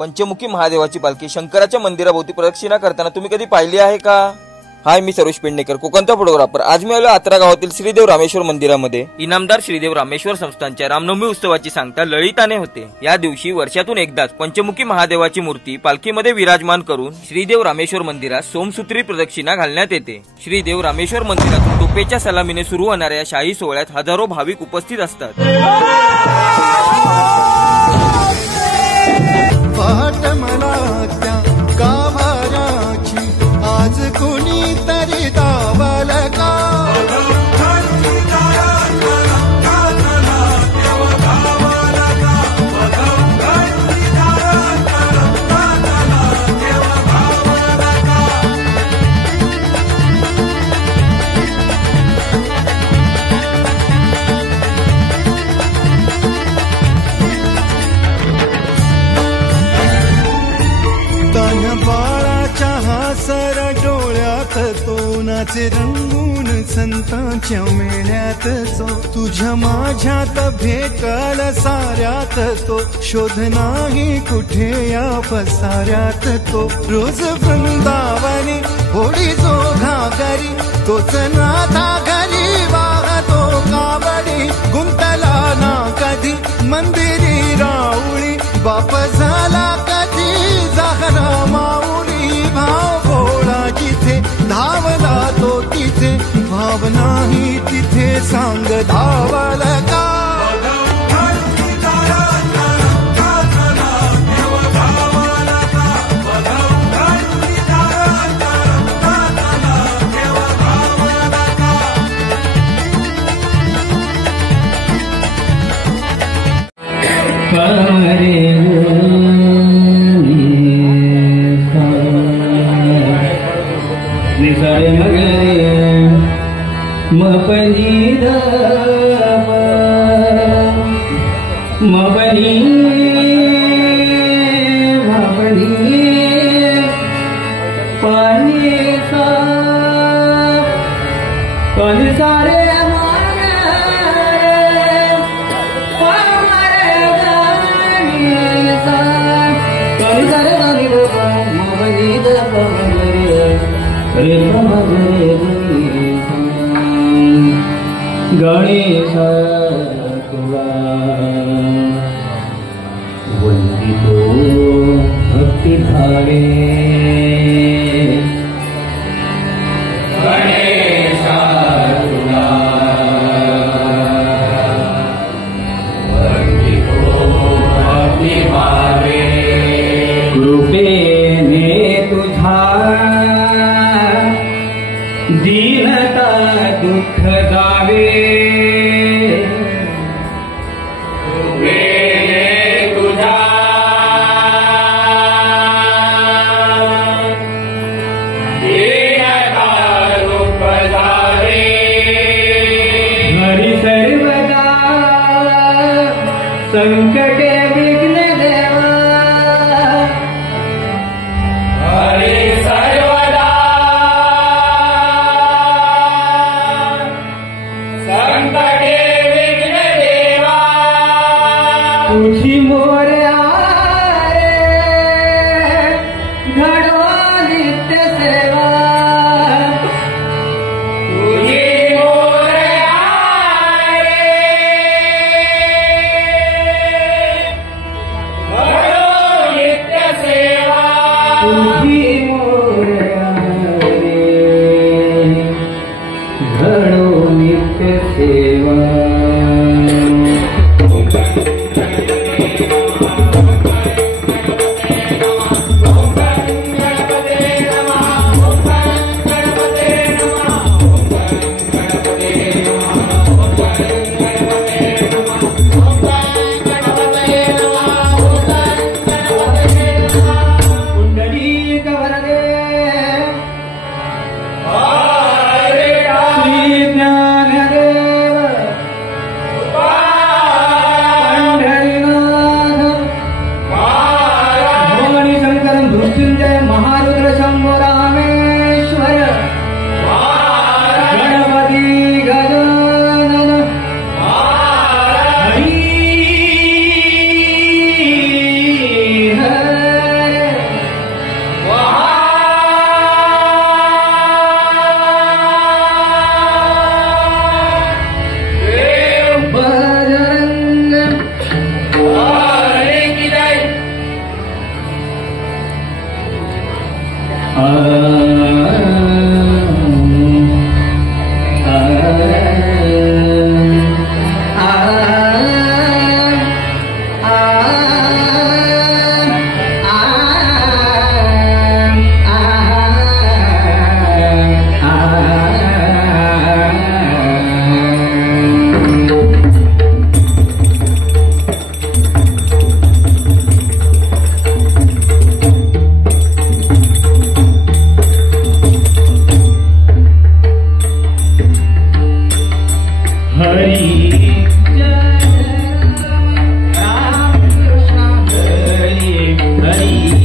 पंचमुखी महादेवाची पालखी शंकराच्या मंदिराभोवती प्रदक्षिणा करताना तुम्ही कधी पाहिली आहे का? हाय, मी सरोज पेडणेकर, कोकणचा फोटोग्राफर. आज मी आलो आत्रा गावातील श्रीदेव रामेश्वर मंदिरामध्ये. इनामदार श्रीदेव रामेश्वर संस्थांच्या रामनवमी उत्सवाची सांगता ललिताने होते. या दिवशी वर्षातून एकदाच पंचमुखी महादेवाची मूर्ती पालखीमध्ये विराजमान करून श्रीदेव रामेश्वर मंदिरात सोमसूत्री प्रदक्षिणा घालण्यात येते. श्रीदेव रामेश्वर मंदिरातून तोपेच्या सलामीने सुरू होणाऱ्या शाही सोहळ्यात हजारो भाविक उपस्थित असतात. आज कोणी तरी दावल का? सर डोळ्यात तो नाचे रंगून संतांच्या मेळ्यात जो तुझ्या माझ्यात भेटल साऱ्यात तो शोध नाही कुठे या पसाऱ्यात तो रोज वृंदावनी होडी जो घागरी तोच नाथा घरी वाहतो कावडी गुंतला ना कधी मंदिरी राऊळी बाप झाला कधी जाहरा माऊली भाव भोळा जिथे धावला तो तिथे भाव नाही तिथे सांग धावल का? गणेश तुला वंदितो भक्तिधारे गणेश तुला वंदितो भक्तिभारे कृपेने तुझा दीनता दुःख जावे Oh,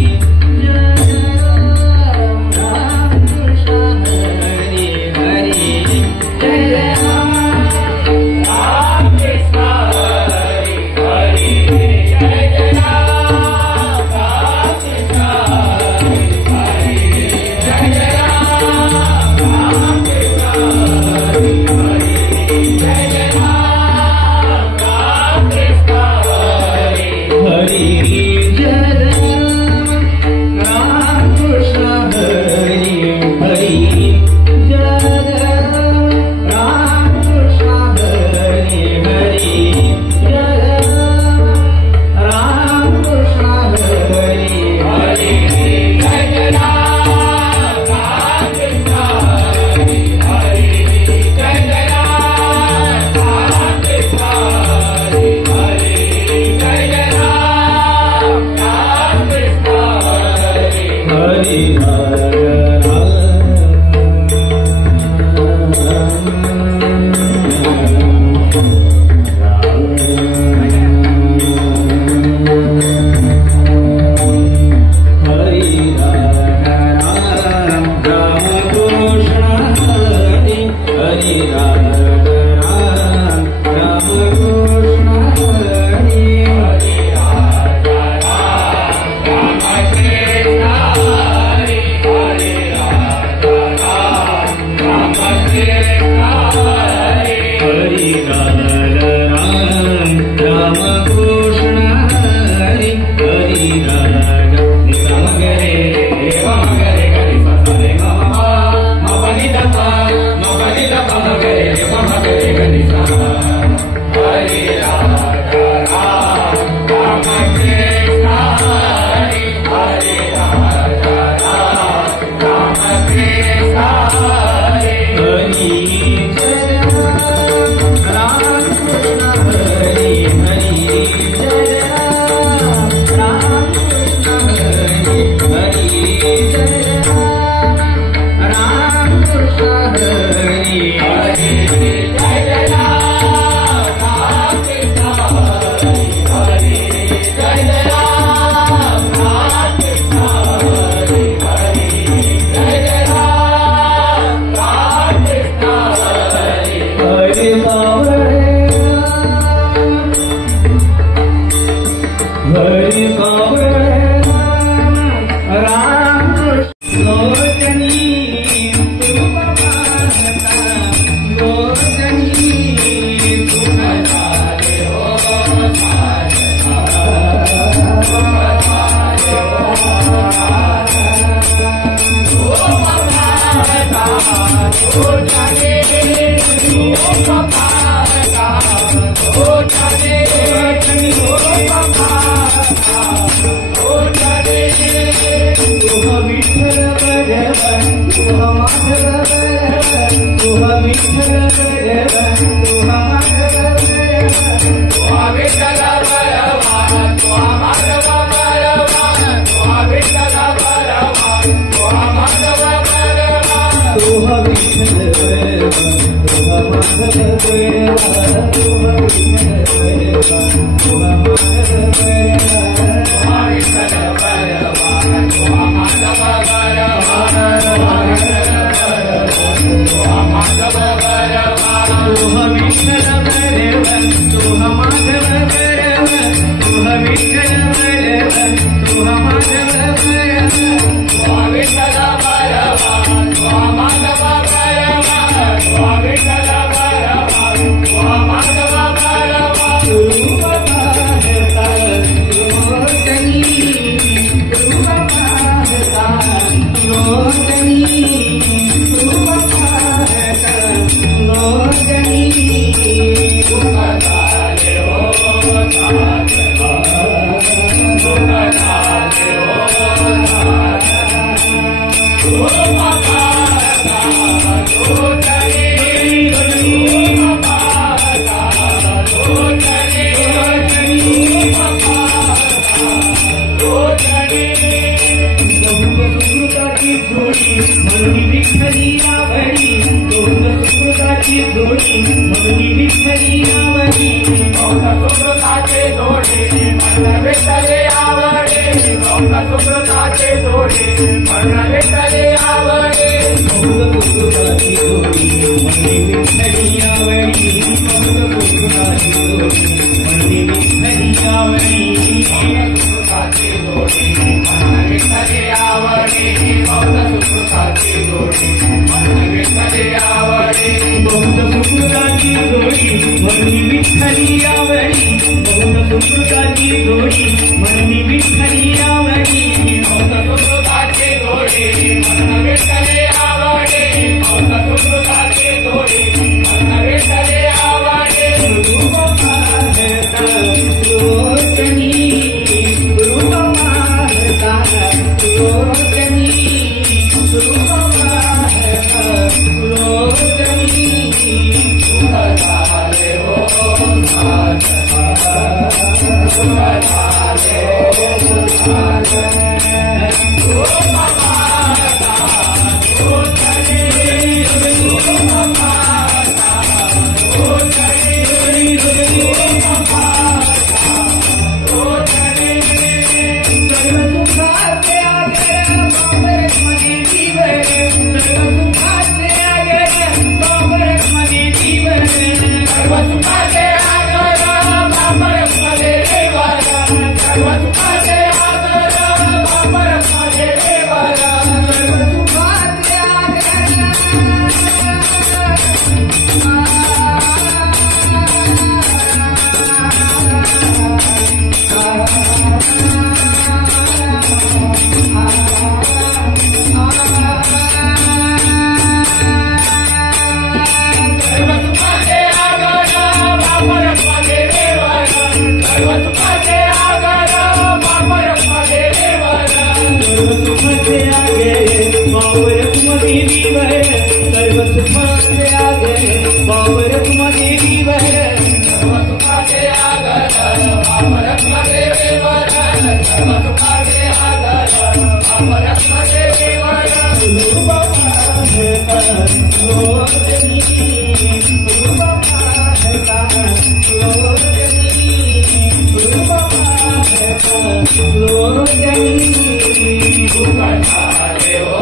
सुकृताची जोडी म्हणून विठ्ठली आवडी दोन सुकृताची जोडी म्हणून विठ्ठली आवडी सुकृताचे जोडी म्हणून विठ्ठली आवडी दोन सुकृताचे जोडी म्हणून विठ्ठली आवडी सुकृताची जोडी म्हणून विठ्ठली आवडी दोन सुकृताची जोडी म्हणून विठ्ठली आवडी सुकृताची जोडी म्हणून विठ्ठली आवडी दोन सुकृताची जोडी म्हणून विठ्ठली आवडी दोन सुकृताची जोडी म्हणून विठ्ठली आवडी दोन सुकृताची जोडी म्हणून विठ्ठली आवडी दोन सुकृताची जोडी म्हणून विठ्ठली आवडी दोन सुकृताची जोडी म्हणून विठ्ठली आवडी रूप पाहता लोचनी रूप पाहता लोचनी रूप पाहता लोचनी सुधारे हो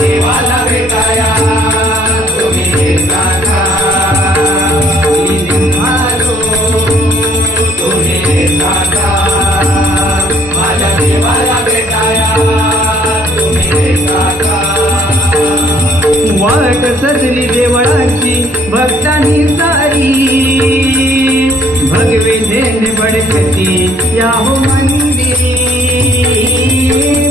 देवाला भेटाया तुम्ही भक्तांनी सारी भगवे जैन बडकती या हो मंदिरी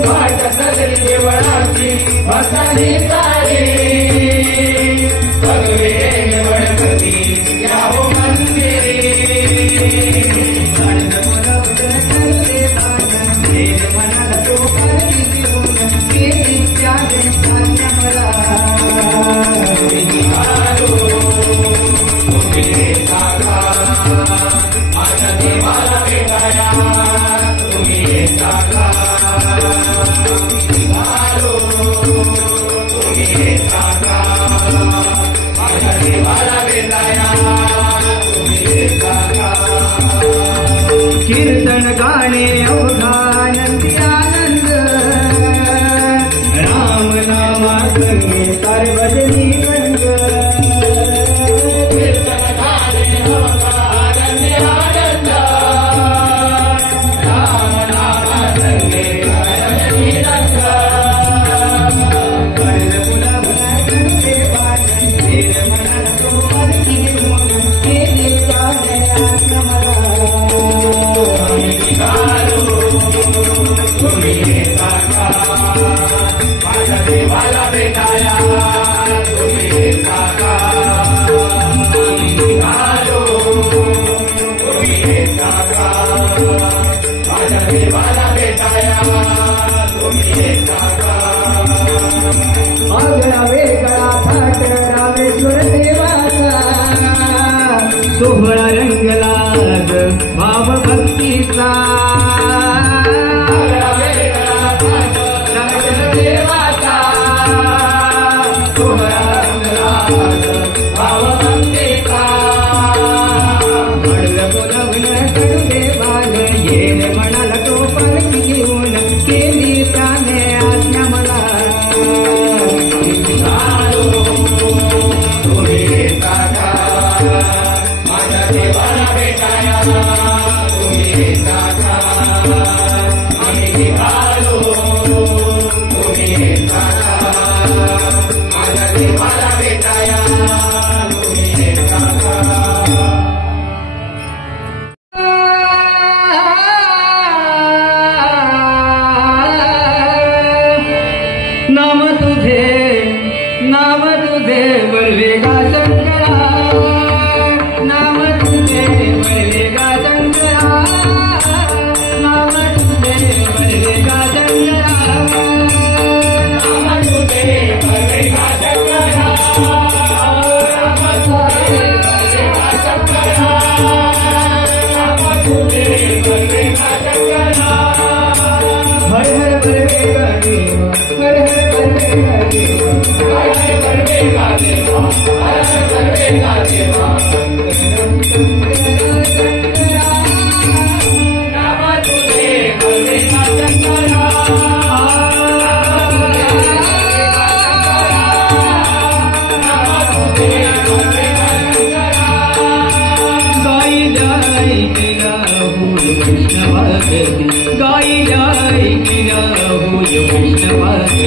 वाट सजली देवळाची भक्तांनी सारी भगवे जैन बडकती या हो मंदिरी मनाला तो कीर्तन गाणे अवघानंदी आनंद राम नामा संगे तारे भजनी गंग कीर्तन गाणे अवघानंदी आनंद राम नामा संगे तारे भजनी गंग कर्ज पुला भला करते बाजन तेर मनाला तो परती होन केली चाले आत्मला देवाला भेटाया तुम्ही काका तुम्ही काका माझ्या देवाला भेटाया तुम्ही काका आगळा वेगळा थाट रामेश्वर देवाचा सोहळा रंगला भाव भक्तीचा नाम तुझे बलवेगा शंकरा नाम तुझे बलवेगा शंकरा नाम तुझे बलवेगा शंकरा नाम तुझे बलवेगा शंकरा नाम तुझे बलवेगा शंकरा नाम तुझे बलवेगा शंकरा हर हर बलवेगा देव हर हर बलवेगा देव गाई जाए किया हो यो वैष्णवागति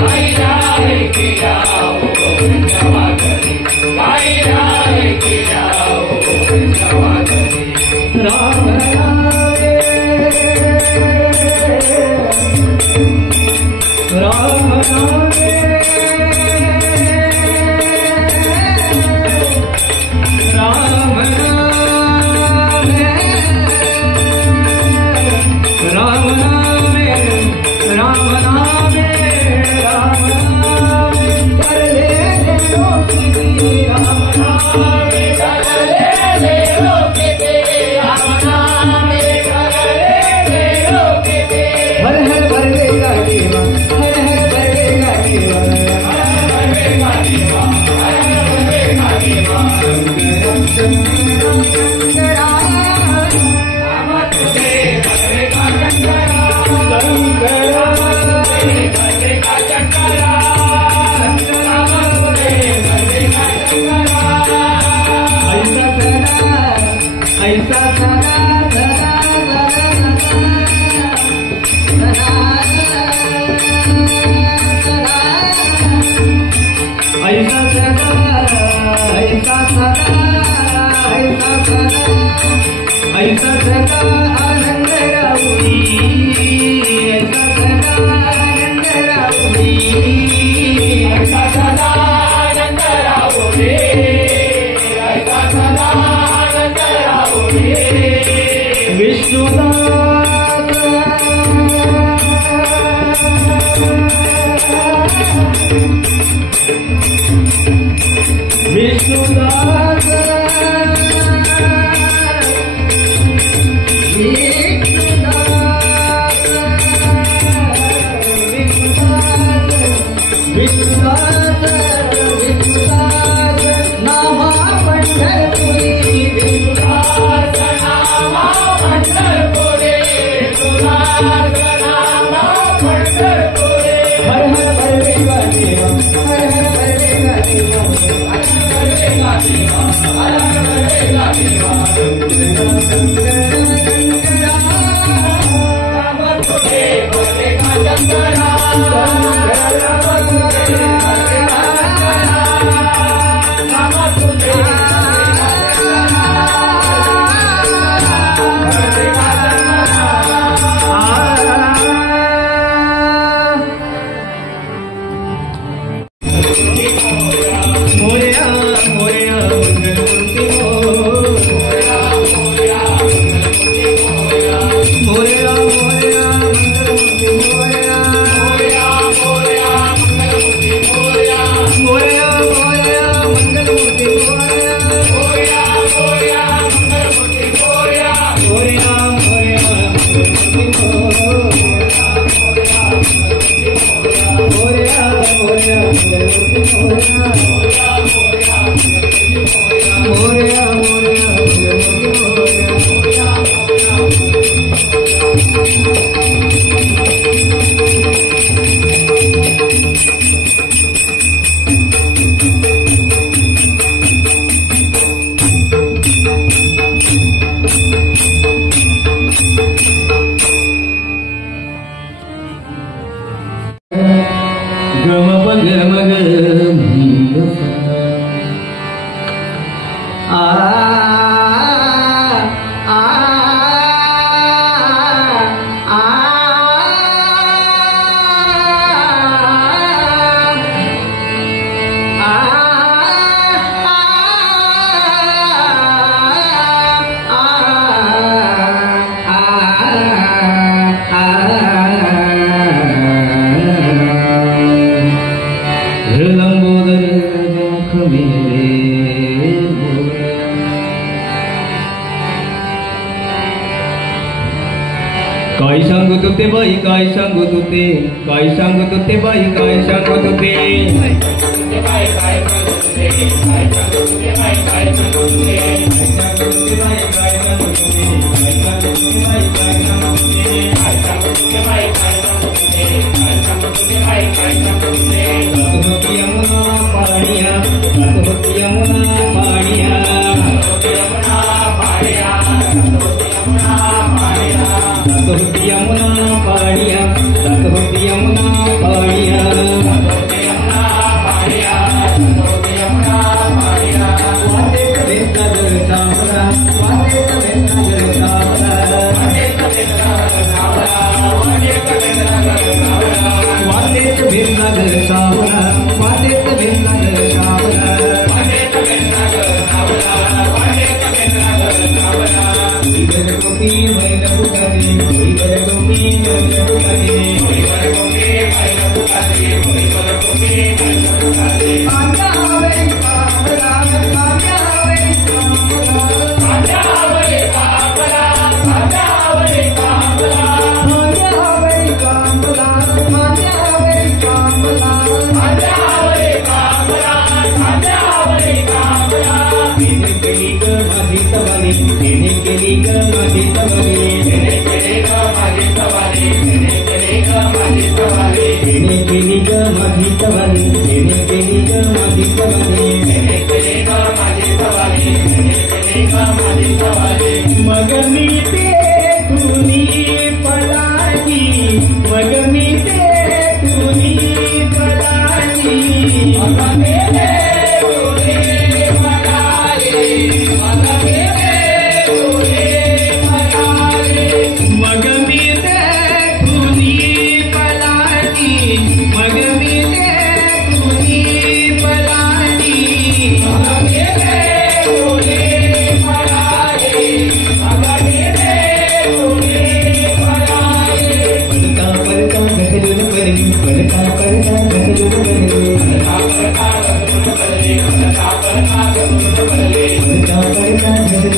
गाई जाए किया हो वैष्णवागति गाई जाए किया हो वैष्णवागति राम राम ऐसा ऐसा सदा आनंद राहुली ऐसा सदा आनंद राहुली ऐसा सदा आनंद राहुली ऐसा सदा आनंद राहुली विष्णुदास विष्णुदास काय सांगत होते बाई काय सांगत होते काय सांगत होते बाई काय सांगत होते मग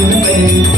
Thank you.